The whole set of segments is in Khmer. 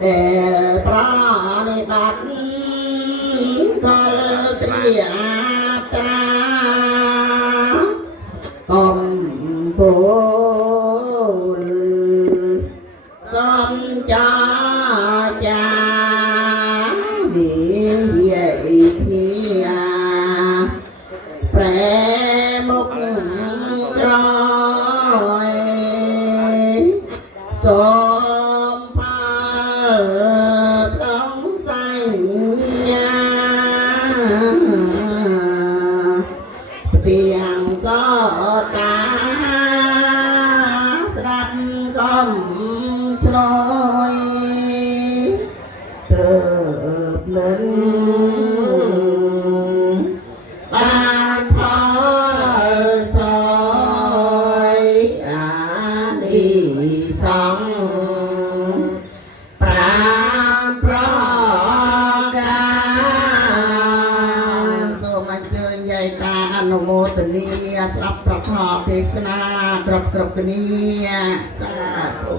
แต่พระนิบัติทอลเตียตรากอมโพลกอมจาจาดีใหญ่พียแปรมุกกรอยสมภาต้องสัญญาเตียงสอตาสดับกอมชลอยเติบเลินบ้านพอซอยดีสองปรามปรากาសូមអញ្ជើញយាយតាអនុមោទនីស្រាប់ប្រខទេសនាគ្រប់គ្នាសាធុ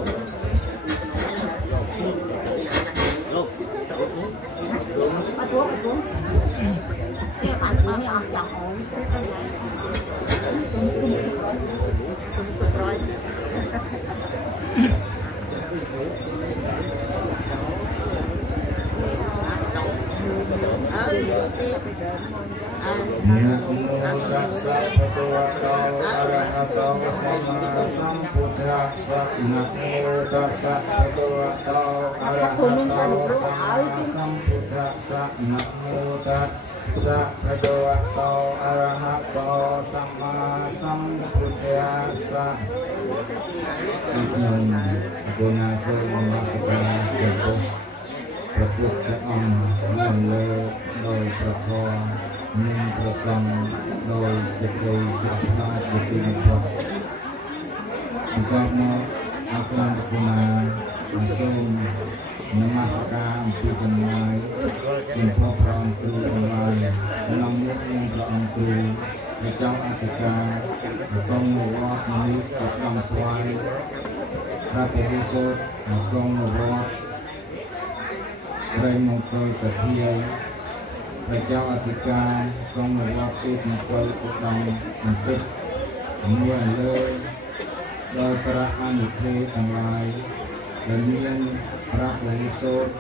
นะโมตัสสะภะคะวะโตอะระหะโตสัมมาสัมพุทธัสสะนะโมตัสสะภะคะวะโตอะระหะโตสัมมาสัมพุทธัสสะนะโมตัสสะภะคะวะโตอะระหะโตสัมมาสัมพุทธัสสะខ្ញុំគណៈសូមនមស្ការចំពោះព្រះពុទ្ធអង្គនៅលើដោយប្រខនិងប្រសំដោយសេចក្តីជ្រះថ្លាជាទីបំផុតបន្ទាប់មកអរគុណព្រះគុណាសូមនមស្ការអំពីចម្ងាយចំពោះព្រះអង្គគ្រូទាំងឡាយក្នុងមុខនឹងព្រះអង្គគ្រូព្រះចៅអធិការគង់នៅវត្តនេះព្រះសំស្វាយព្រះពុទ្ធសូត្រគង់នៅវត្តព្រៃមង្គលពធាយព្រះចៅអធិការគង់នៅវត្តទីមង្គលឧត្តមបន្ទិតមួយលើដោយព្រះអនុទេទាំងឡាយដែលមានព្រះពុទ្ធសូត្រ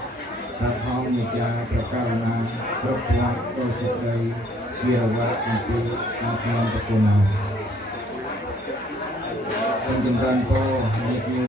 ព្រះធម្មនិកាយប្រការណាគ្រប់វត្តដោយសេចក្តីវាវៈអំពីអាត្មាប្រគុណសូមចម្រើនពរញាតិញោម